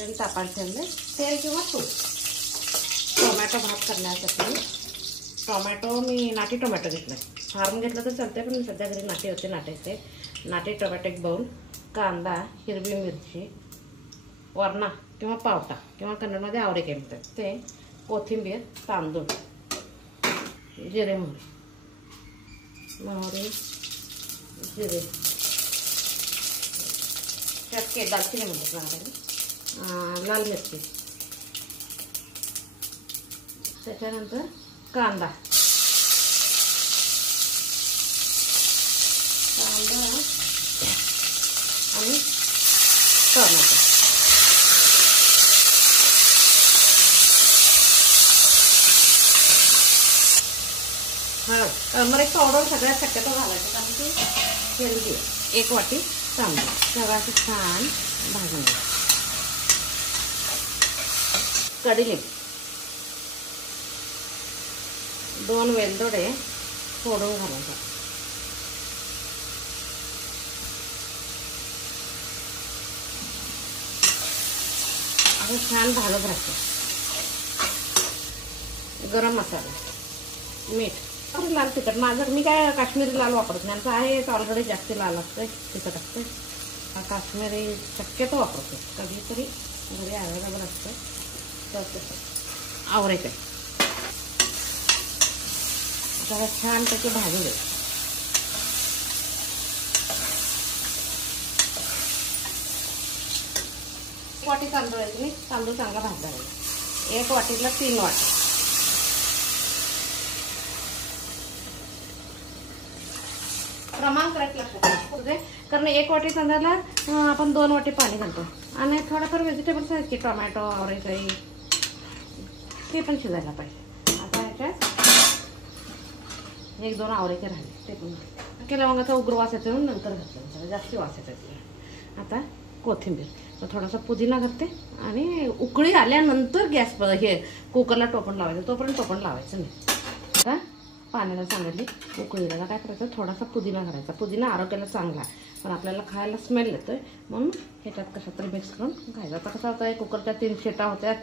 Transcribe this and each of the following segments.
तेल तापायला ठेवले, तेल किंवा तूप. टोमॅटो भात करण्यासाठी टोमॅटो मी नाटी टोमॅटो घेतला. फार्म घेतलं तर चालते, पण सध्या घरी नाटी होते, नाटायचे. नाटी टोमॅटो एक बाउल, कांदा, हिरवी मिरची, वरणा किंवा पावटा किंवा कन्नडमध्ये आवडे म्हणतात ते, कोथिंबीर, तांदूळ, जिरे मोहरी, जिरे, चटके, दालचिनी म्हणतात, लाल मिरची, त्याच्यानंतर कांदा आणि टोमॅटो. टर्मरिक पावडर सगळ्यात शक्यतो घालायचं, कारण की हेल्दी आहे. 1 वाटी तांदूळ सगळ्याचं छान भाजून घ्या. कढीलिंब, 2 वेलदोडे फोडून घालायचे. असं छान भाजत राहते. गरम मसाला, मीठ, लाल तिखट. माझं मी काय काश्मीरी लाल वापरत नाही, आमचं आहे ऑलरेडी जास्त लाल असतं, तिखट असतं. काश्मीरी शक्यतो वापरतो, कधीतरी घरी अवेलेबल असतं तर आवडायचं. आता छान त्याचे भाजू दे. वाटी तांदूळ आहे, तुम्ही तांदूळ चांगला भाजला आहे. 1 वाटीला 3 वाटी. प्रमाण करेक्ट लक्षात ठेवा, कारण 1 वाटी तांदळाला आपण 2 वाटी पाणी घालतो. आणि थोडाफार व्हेजिटेबल्स आहेत की टोमॅटो, आवळेचाई, ते पण शिजायला पाहिजे. आता ह्याच्यात 1-2 आवळेचे राहिले, ते पण लवंगाचा उग्र वास येतो, नंतर घातलं जास्त वास येतात. आता कोथिंबीर, थोडासा पुदिना घालते आणि उकळी आल्यानंतर गॅस हे कुकरला टोपण लावायचं, तोपर्यंत टोपण लावायचं नाही. आता पाण्याला सांगितली उकळीला काय करायचं, थोडासा पुदिना घालायचा. पुदिना आरोग्याला चांगला आहे, पण आपल्याला खायला स्मेल येतोय, म्हणून ह्याच्यात कशा तरी मिक्स करून खायचं. आता कसं होतं, कुकरच्या 3 शिट्या होत्यात,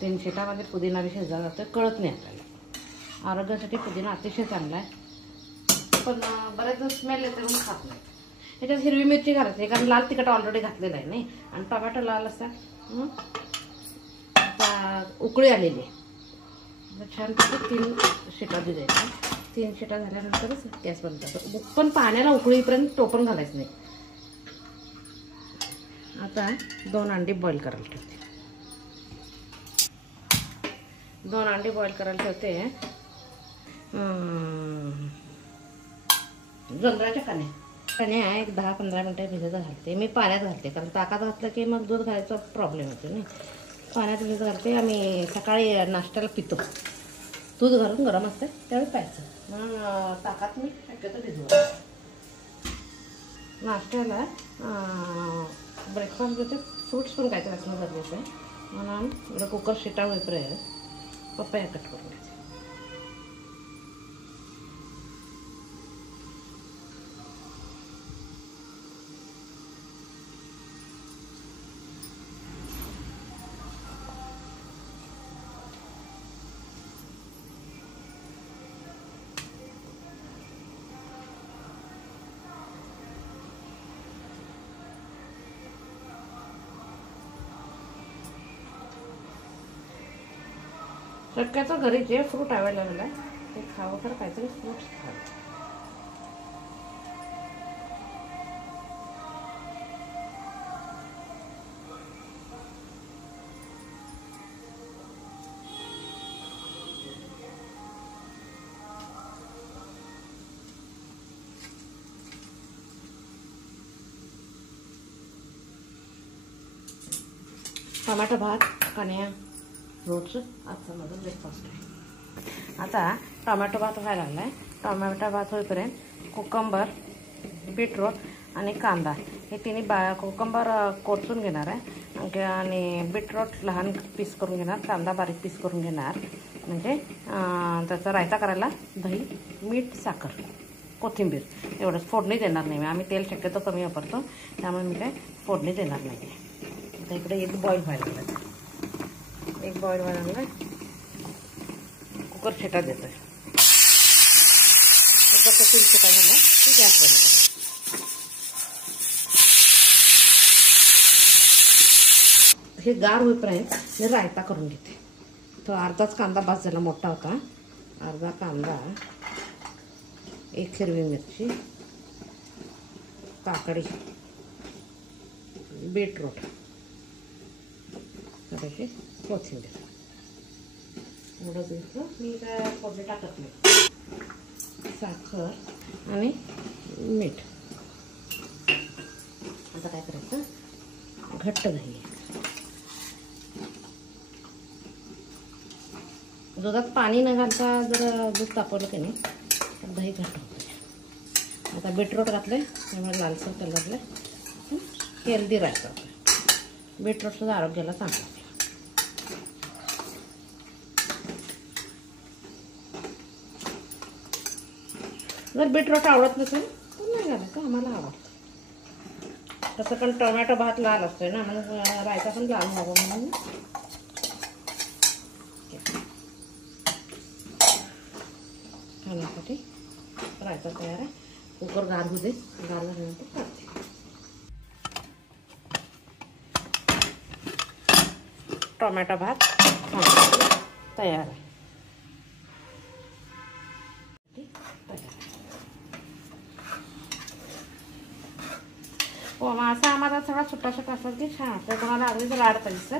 3 शिट्यामध्ये पुदिना बी शिजला जातोय, कळत नाही आपल्याला. आरोग्यासाठी पुदिना अतिशय चांगला आहे, पण बरेच स्मेल येते म्हणून खात नाही. ह्याच्यात हिरवी मिरची घालायची, कारण लाल तिखट ऑलरेडी घातलेलं आहे नाही, आणि टोमॅटो लाल असतात. आता उकळी आलेली आहे, छानपैकी 3 शिट्या द्यायच्या. 3 शिट्या झाल्यानंतरच गॅस बंद करतो, पण पाण्याला उकळीपर्यंत टोपण घालायचं नाही. आता 2 अंडी बॉईल करायला ठेवते. 2 अंडी बॉईल करायला ठेवते. जोंधळ्याच्या कण्या एक 10-15 मिनटं भिजत घालते. मी पाण्यात घालते, कारण ताकात घातलं की मग दूध घालायचा प्रॉब्लेम होतो नाही. पाण्यात भिजत घालते. आम्ही सकाळी नाश्त्याला पितो, दूध घालून गरम असते त्यावेळी प्यायचं, म्हणून ताकात मी शक्यतो भिजवते. नाश्त्याला ब्रेकफास्ट देते, फ्रूट्स पण काहीतरी असणं गरजेचं आहे, म्हणून कुकर शिटा होईपर्यंत पपया कट करून घ्यायचे. शक्यतो घरी जे फ्रूट अवेलेबल आहे ते खावं, तर काहीतरी फ्रूट्स खावं. टोमॅटो भात, कण्या, फ्रूट्स आजचा माझा ब्रेकफास्ट आहे. आता टोमॅटो भात व्हायला लागला आहे. टोमॅटो भात होईपर्यंत कोकंबर, बीटरूट आणि कांदा हे तिन्ही कोकंबर कोचून घेणार आहे आणि बीटरूट लहान पीस करून घेणार, कांदा बारीक पीस करून घेणार. म्हणजे त्याचा रायता करायला दही, मीठ, साखर, कोथिंबीर एवढंच. फोडणी देणार नाही मी, आम्ही तेल शक्यतो कमी वापरतो, त्यामुळे मी काय फोडणी देणार नाही. आता इकडे एक बॉईल व्हायला लागला. एक बॉईल व्हायला लागला. कुकर फेटा देतोय. कुकरचा 3 शिट्या झाला की गॅस बंद करा. हे गार होईपर्यंत मी रायता करून घेते. तो अर्धाच कांदा बास झाला, मोठा होता. अर्धा कांदा, 1 हिरवी मिरची, काकडी, बीटरूट, थोडीशी कोथिंबीर. एवढं दिवस मी काय फोडणी टाकत नाही. साखर आणि मीठ. आता काय करायचं, घट्ट दही. दुधात पाणी न घालता जर दूध तापवलं की नाही तर दही घट्ट होतं. आता बीटरूट घातले त्यामुळे लालसर कलरला हेल्दी राहतं. बीटरूट सुद्धा आरोग्याला चांगलं. जर बीटरूट आवडत नसेल तर नाही घालायचं, आम्हाला आवडतं. तसं पण टोमॅटो भात लाल असतोय ना, म्हणून रायता पण लाल हवं म्हणून खाण्यासाठी रायता तयार आहे. कुकर गार होऊ दे. गार झाल्यानंतर काढते. टोमॅटो भात तयार आहे. हो, मासा आम्हाला थोडा सुट्टा असेल की छान वाटतं. कोणाला अगदी जर लाड पाहिजे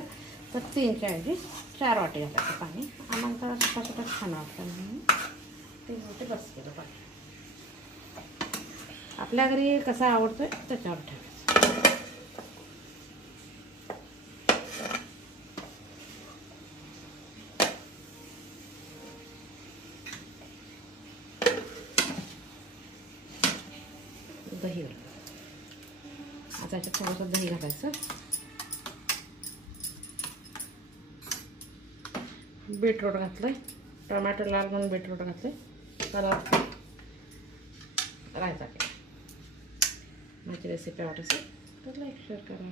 तर 3च्या ऐवजी 4 वाटी घालायचं पाणी. आम्हाला थोडा सुट्टा छान वाटतं म्हणून 3 वाटी बस केलं पाणी. आपल्या घरी कसा आवडतोय त्याच्यावर ठेवायचं. दही आता याच्यात थोडंसं दही घालायचं. बीटरूट घातलं. टोमॅटो लाल म्हणून बीटरूट घातले. त्याला रायता केला. माझी रेसिपी आवडत असेल तर लाईक शेअर करा.